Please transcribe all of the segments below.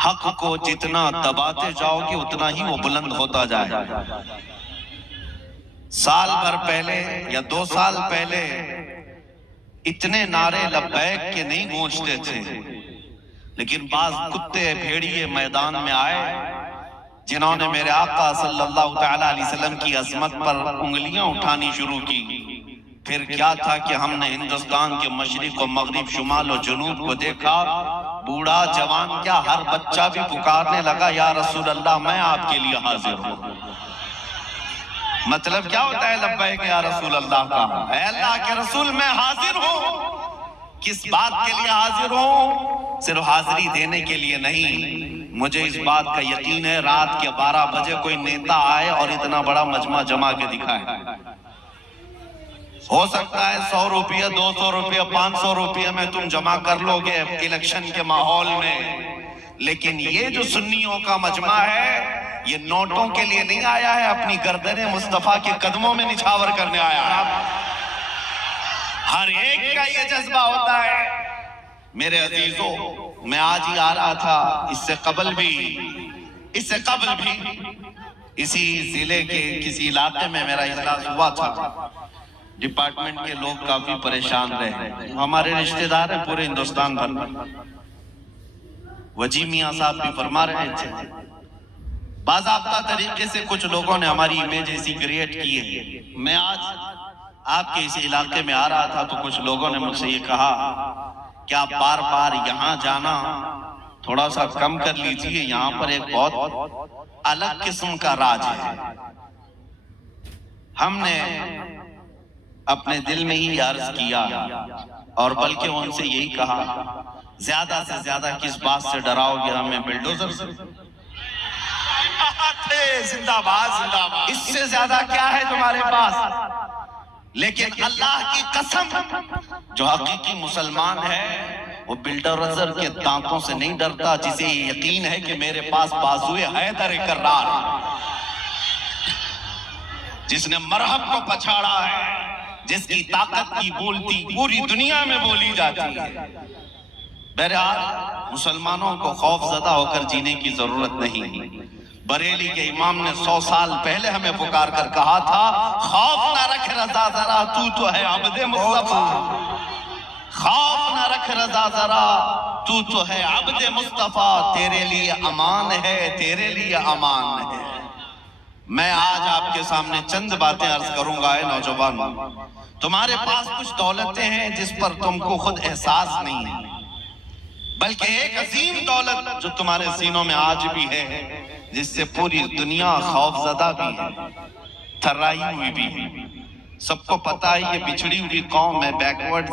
حق کو جتنا دباتے جاؤ گے اتنا ہی وہ بلند ہوتا جائے. سال بھر پہلے یا 2 سال پہلے اتنے نعرے لبیک کے نہیں گونجتے تھے، لیکن بعض کتے بھیڑیے میدان میں آئے جنہوں نے میرے آقا صلی اللہ تعالیٰ علیہ وسلم کی عظمت پر انگلیاں اٹھانی شروع کی. پھر کیا تھا کہ ہم نے ہندوستان کے مشرق و مغرب، شمال و جنوب کو دیکھا، بوڑھا جوان کیا ہر بچہ بھی پکارنے لگا یا رسول اللہ میں آپ کے لیے حاضر ہوں. مطلب کیا ہوتا ہے لبیک یا رسول اللہ کا؟ اے اللہ کے رسول میں حاضر ہوں. کس بات کے لیے حاضر ہوں؟ صرف حاضری دینے کے لیے نہیں. مجھے اس بات کا یقین ہے رات کے 12 بجے کوئی نیتا آئے اور اتنا بڑا مجمع جمع کے دکھائے. ہو سکتا ہے 100 روپیہ 200 روپیہ 500 روپیہ میں تم جمع کر لو گے الیکشن کے ماحول میں، لیکن یہ جو سنیوں کا مجمع ہے یہ نوٹوں کے لیے نہیں آیا ہے، اپنی گردن مصطفیٰ کے قدموں میں نچھاور کرنے آیا ہے. ہر ایک کا یہ جذبہ ہوتا ہے. میرے عزیزوں، میں آج ہی آ رہا تھا، اس سے قبل بھی اسی ضلع کے کسی علاقے میں میرا اجلاس ہوا تھا. ڈپارٹمنٹ کے لوگ کافی پریشان رہے، ہمارے رشتہ دار ہیں پورے ہندوستان بھر میں. وجی میاں صاحب بھی فرما رہے تھے باضابطہ طریقے سے کچھ لوگوں نے ہماری امیج ایسی کریٹ کی ہے. میں آج آپ کے اس علاقے میں آ رہا تھا تو کچھ لوگوں نے مجھ سے یہ کہا کہ آپ بار بار یہاں جانا تھوڑا سا کم کر لیجئے، یہاں پر ایک بہت الگ قسم کا راج ہے. ہم نے اپنے دل میں ہی عرض کیا اور بلکہ ان سے یہی کہا زیادہ سے زیادہ کس بات سے ڈراؤ گے ہمیں؟ بلڈوزر سے. زندہ باد، اس سے زیادہ کیا ہے تمہارے پاس؟ لیکن اللہ کی قسم جو حقیقی مسلمان ہے وہ بلڈوزر کے دانتوں سے نہیں ڈرتا، جسے یقین ہے کہ میرے پاس بازوئے حیدر کرار ہے، جس نے مرحب کو پچھاڑا ہے، جس کی طاقت کی بولتی پوری دنیا میں بولی جاتی ہے. بہرحال مسلمانوں کو خوف زدہ ہو کر جینے کی ضرورت نہیں. بریلی کے امام نے 100 سال پہلے ہمیں پکار کر کہا تھا خوف نہ رکھ رضا ذرا تو ہے عبد مصطفیٰ. خوف نہ رکھ رضا ذرا تو ہے عبد مصطفیٰ، تیرے لیے امان ہے، تیرے لیے امان ہے. میں آج آپ کے سامنے چند باتیں عرض کروں گا. اے نوجوان، تمہارے پاس کچھ دولتیں ہیں جس پر تم کو خود احساس نہیں ہے، بلکہ ایک عظیم دولت جو تمہارے سینوں میں آج بھی ہے، جس سے پوری دنیا خوف زدہ بھی ہے، تھرائی ہوئی بھی ہے. سب کو پتا ہے یہ بچھڑی ہوئی قوم ہے، بیکورڈ،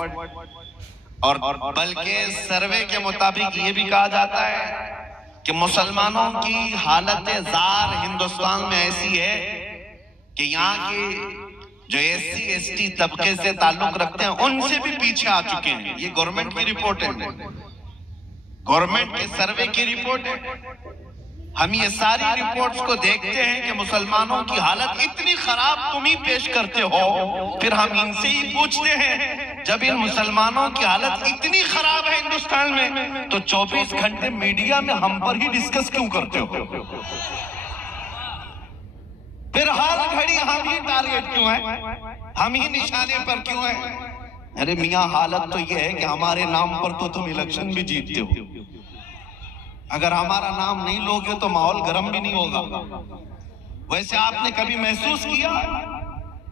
اور بلکہ سروے کے مطابق یہ بھی کہا جاتا ہے کہ مسلمانوں کی حالت زار ہندوستان میں ایسی ہے کہ یہاں کے جو SC ST طبقے سے تعلق رکھتے ہیں ان سے بھی پیچھے آ چکے ہیں. یہ گورنمنٹ کی رپورٹ ہے، گورنمنٹ کے سروے کی رپورٹ ہے. ہم یہ ساری رپورٹس کو دیکھتے ہیں کہ مسلمانوں کی حالت اتنی خراب تم ہی پیش کرتے ہو، پھر ہم ان سے ہی پوچھتے ہیں جب ان مسلمانوں کی حالت اتنی خراب ہے ہندوستان میں تو 24 گھنٹے میڈیا میں ہم پر ہی ڈسکس کیوں کرتے ہو؟ پھر ہر گھڑی ہم ہی ٹارگٹ کیوں ہیں، ہم ہی نشانے پر کیوں ہیں؟ ارے میاں حالت تو یہ ہے کہ ہمارے نام پر تو تم الیکشن بھی جیتتے ہو، اگر ہمارا نام نہیں لوگے تو ماحول گرم بھی نہیں ہوگا. ویسے آپ نے کبھی محسوس کیا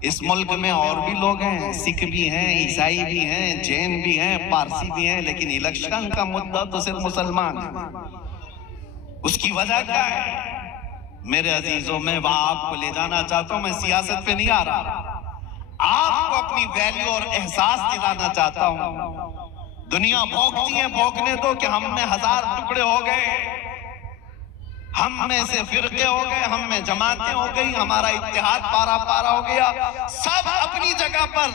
اس ملک میں اور بھی لوگ ہیں، سکھ بھی ہیں، عیسائی بھی ہیں، جین بھی ہیں، پارسی بھی ہیں، لیکن الیکشن کا مدعا تو صرف مسلمان ہے. اس کی وجہ کیا ہے؟ میرے عزیزوں، میں وہاں آپ کو لے جانا چاہتا ہوں. میں سیاست پہ نہیں آ رہا، آپ کو اپنی ویلیو اور احساس دلانا چاہتا ہوں. دنیا بھوکتی ہے، بھوکنے دو کہ ہم میں 1000 ٹکڑے ہو گئے، ہم میں سے فرقے ہو گئے، ہم میں جماعتیں ہو گئی، ہمارا اتحاد پارا پارا ہو گیا، سب اپنی جگہ پر.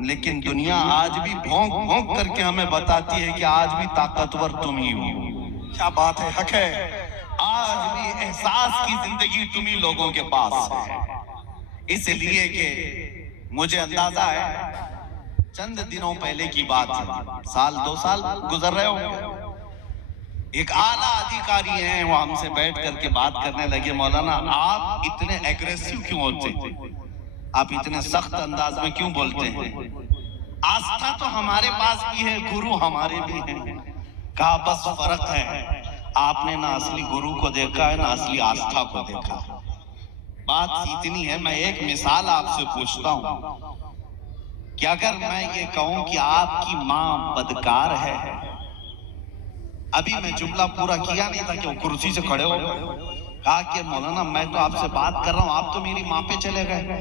لیکن دنیا آج بھی بھونک بھونک کر کے ہمیں بتاتی ہے کہ آج بھی طاقتور تم ہی ہو. کیا بات ہے، حق ہے. آج بھی احساس کی زندگی تم ہی لوگوں کے پاس ہے. اس لیے کہ مجھے اندازہ ہے چند دنوں پہلے کی بات ہے، 1-2 سال گزر رہے ہوں گے، ایک اعلیٰ ادھیکاری ہیں وہ ہم سے بیٹھ کر کے بات کرنے لگے، مولانا آپ اتنے ایگریسو کیوں ہوتے ہیں، آپ اتنے سخت انداز میں کیوں بولتے ہیں؟ آستھا تو ہمارے پاس بھی ہے، گرو ہمارے بھی ہیں۔ کہا بس فرق ہے، آپ نے نہ اصلی گرو کو دیکھا ہے نہ اصلی آستھا کو دیکھا ہے۔ بات اتنی ہے، میں ایک مثال آپ سے پوچھتا ہوں کہ اگر میں یہ کہوں کہ آپ کی ماں بدکار ہے، ابھی میں جملہ پورا کیا نہیں تھا کہ وہ کرسی سے کھڑے ہو کہا کہ مولانا میں تو آپ سے بات کر رہا ہوں، آپ تو میری ماں پہ چلے گئے۔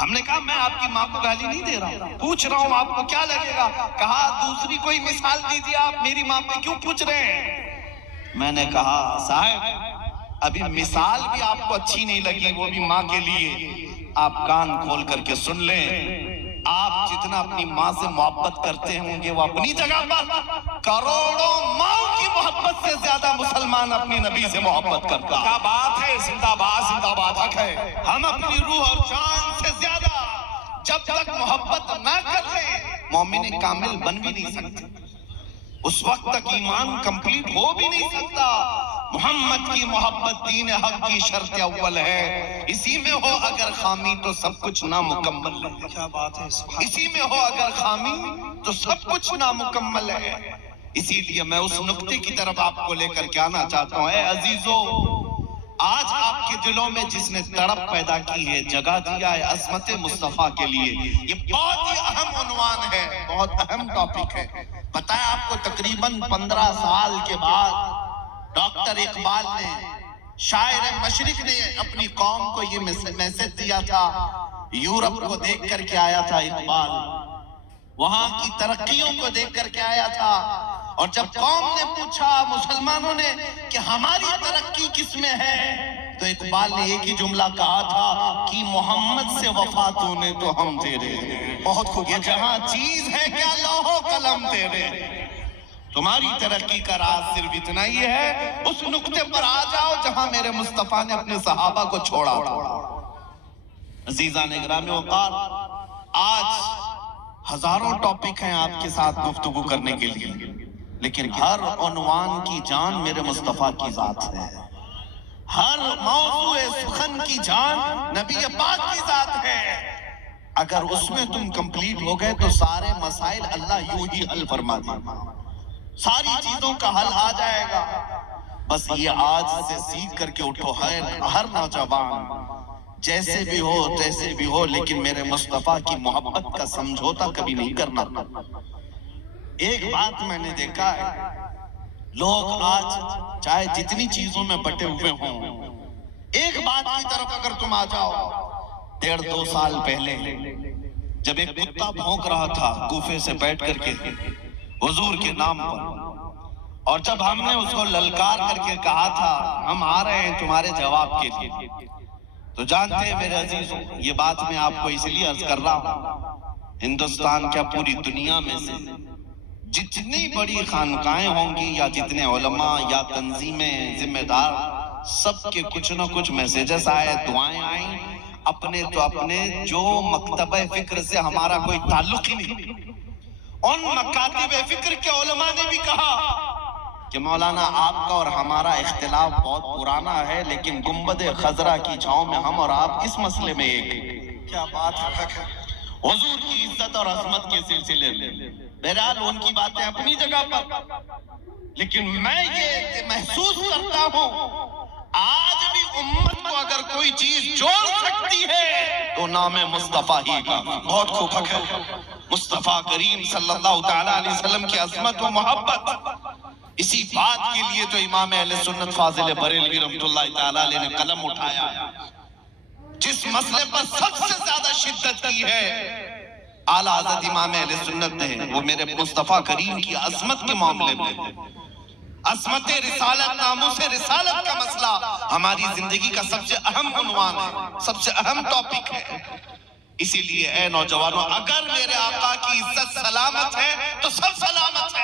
ہم نے کہا میں آپ کی ماں کو گالی نہیں دے رہا ہوں، پوچھ رہا ہوں آپ کو کیا لگے گا؟ کہا دوسری کوئی مثال دیجیے، آپ میری ماں پہ کیوں پوچھ رہے ہیں؟ میں نے کہا صاحب ابھی مثال بھی آپ کو اچھی نہیں لگی، وہ بھی ماں کے لیے، آپ کان کھول کر کے سن لیں۔ آپ جتنا اپنی ماں سے محبت کرتے ہوں گے وہ اپنی جگہ پر، کروڑوں ماں کی محبت سے زیادہ مسلمان اپنی نبی سے محبت کرتا ہے۔ کیا بات ہے، زندہ باد حق ہے۔ ہم اپنی روح اور جان سے زیادہ جب تک محبت نہ کر لیں مومن کامل بن بھی نہیں سکتے، اس وقت تک ایمان کمپلیٹ ہو بھی نہیں سکتا۔ محمد کی محبت دین حق کی شرط اول ہے، اسی میں ہو اگر خامی تو سب کچھ نامکمل ہے۔ کیا بات ہے، اسی میں ہو اگر خامی تو سب کچھ نامکمل ہے۔ اسی لیے میں اس نقطے کی طرف آپ کو لے کر کے آنا چاہتا ہوں۔ اے عزیزو، آج آپ کے دلوں میں جس نے تڑپ پیدا کی ہے، جگہ دیا ہے عظمت مصطفیٰ کے لیے، یہ بہت ہی اہم عنوان ہے، بہت اہم ٹاپک ہے۔ پتہ ہے آپ کو تقریباً 15 سال کے بعد ڈاکٹر اقبال نے، شاعر مشرق نے اپنی قوم کو یہ میسج دیا تھا۔ یورپ کو دیکھ کر کے آیا تھا اقبال، وہاں کی ترقیوں کو دیکھ کر کے آیا تھا، اور جب قوم نے پوچھا مسلمانوں نے کہ ہماری ترقی کس میں ہے، تو اقبال نے ایک ہی جملہ کہا تھا کہ محمد سے وفا تو نے تو ہم تیرے۔ بہت خوب، یہ جہاں چیز ہے کیا لوح و قلم تیرے۔ تمہاری ترقی کا راز صرف اتنا ہی ہے، اس نقطے پر آ جاؤ جہاں میرے مصطفیٰ نے اپنے صحابہ کو چھوڑا تھا۔ عزیزان اکرام وقار، آج ہزاروں ٹاپک ہیں آپ کے ساتھ گفتگو کرنے کے لیے، لیکن ہر عنوان کی جان میرے مصطفیٰ کی ذات ہے، ہر موضوع سخن کی جان نبی پاک کی ذات ہے۔ اگر اس میں تم کمپلیٹ ہو گئے تو سارے مسائل اللہ یوں ہی حل فرما دے گا، ساری چیزوں کا حل آ جائے گا۔ بس یہ آج سے سیکھ کر کے اٹھو، ہر نوجوان جیسے بھی ہو تیسے بھی ہو، لیکن میرے مصطفیٰ کی محبت کا سمجھوتا کبھی نہیں کرنا۔ ایک بات میں نے دیکھا ہے، لوگ آج چاہے جتنی چیزوں میں بٹے ہوئے ہوں، ایک بات کی طرف اگر تم آ جاؤ، 1.5-2 سال پہلے جب ایک کتا بھونک رہا تھا کوفے سے بیٹھ کر کے حضور کے نام پر، اور جب ہم نے اس کو للکار کر کے کہا تھا ہم آ رہے ہیں تمہارے جواب کے لیے، تو جانتے ہیں میرے عزیزوں، یہ بات میں آپ کو اس لیے عرض کر رہا ہوں، ہندوستان کیا پوری دنیا میں سے جتنی بڑی خانقاہیں ہوں گی یا جتنے علماء یا تنظیمیں ذمہ دار، سب کے کچھ نہ کچھ میسیجز آئے، دعائیں آئیں، اپنے تو اپنے جو مکتبہ فکر سے ہمارا کوئی تعلق ہی نہیں، ان مکاتب فکر کے علماء نے بھی کہا کہ مولانا آپ کا اور ہمارا اختلاف بہت پرانا ہے، لیکن گنبد خضرا کی چھاؤں میں ہم اور آپ اس مسئلے میں ایک ہیں۔ کیا بات ہے، حضور کی عزت اور عظمت کے سلسلے میں بہرحال ان کی باتیں اپنی جگہ پر، لیکن میں یہ محسوس کرتا ہوں آج بھی امت کو اگر کوئی چیز جوڑ سکتی ہے تو نام مصطفیٰ ہی کا۔ بہت خوب ہے، مصطفیٰ کریم صلی اللہ تعالیٰ علیہ وسلم کی عظمت و محبت، اسی بات کے لیے تو امام اہل سنت فاضل بریلوی رحمۃ اللہ تعالیٰ علیہ نے قلم اٹھایا، جس مسئلے پر سب سے زیادہ شدت کی ہے اعلیٰ حضرت امام اہل سنت نے، وہ میرے مصطفیٰ کریم کی عظمت کے معاملے میں، عظمت رسالت، ناموس رسالت کا مسئلہ ہماری زندگی کا سب سے اہم عنوان ہے، سب سے اہم ٹاپک ہے۔ اسی لیے اے نوجوانوں، اگر میرے آقا کی عزت سلامت ہے تو سب سلامت ہے۔